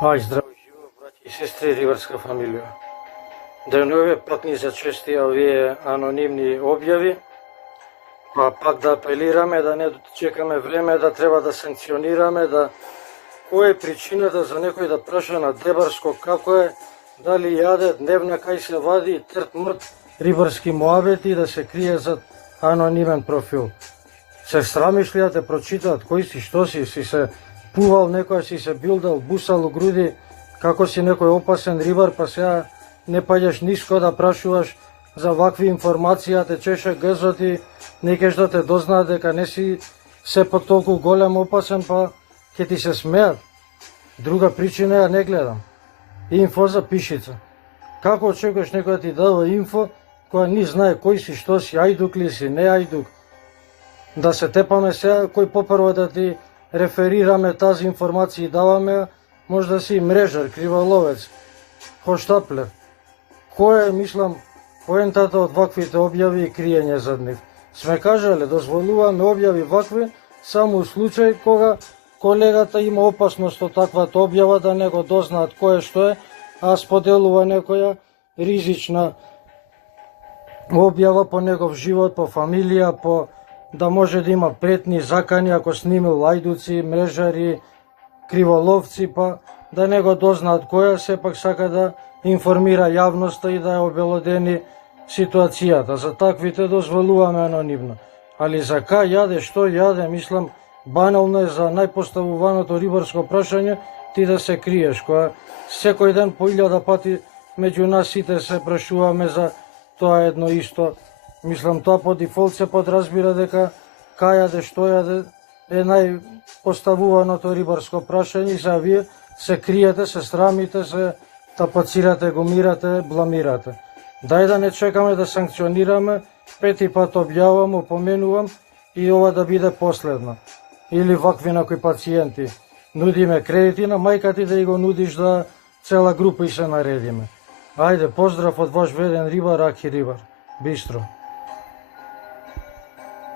Здраво живо, браќи и сестри, рибарска фамилија. Денове пак ни зачестија овие анонимни објави, па пак да апелираме, да не чекаме време, да треба да санкционираме, да која е причината за некој да праша на Дебарско, како е, дали јаде, дневна кај се вади, трт мрт, рибарски муабети, да се крие зад анонимен профил. Се срамиш ли да те прочитаат кој си, што си се пувал некој, си се билдал, бусал у груди, како си некој опасен рибар, па сега не паѓаш ниско да прашуваш за вакви информации, те чеше гзот и не кеш да те дознаат дека не си се по толку голем опасен, па ќе ти се смеат. Друга причина ја не гледам. Инфо за пишица. Како очекуваш некој да ти дава инфо, која ни знае кој си, што си, ајдук ли си, не ајдук. Да се тепаме сега, кој попрво да ти реферираме тази информација и даваме, може да си мрежар, криволовец, хоштаплер. Кој е, мислам, поентата од ваквите објави и криење зад нив? Сме кажале, дозволуваме објави вакви само у случај кога колегата има опасност од таквата објава да не го дознаат кој е што е, а споделува некоја ризична објава по негов живот, по фамилија, по да може да има претни закани ако снимил лајдуци, мрежари, криволовци, па да не го дознаат која, сепак сака да информира јавноста и да ја обелодени ситуацијата. За таквите дозволуваме анонимно. Али за кај јаде, што јаде, мислам, банално е за најпоставуваното рибарско прашање ти да се криеш, која секој ден по 1000 пати меѓу нас сите се прашуваме за тоа едно исто. Мислам, тоа по дефолт се подразбира дека кај јаде, што јаде е најпоставуваното рибарско прашање и за вие се криете, се срамите, се тапацирате, гумирате, бламирате. Дај да не чекаме да санкционираме, 5 пат објавам, опоменувам и ова да биде последно. Или вакви некои пациенти. Нудиме кредити на мајка ти да и го нудиш да цела група и се наредиме. Ајде, поздрав од ваш веден рибар, Аки Рибар. Бистро.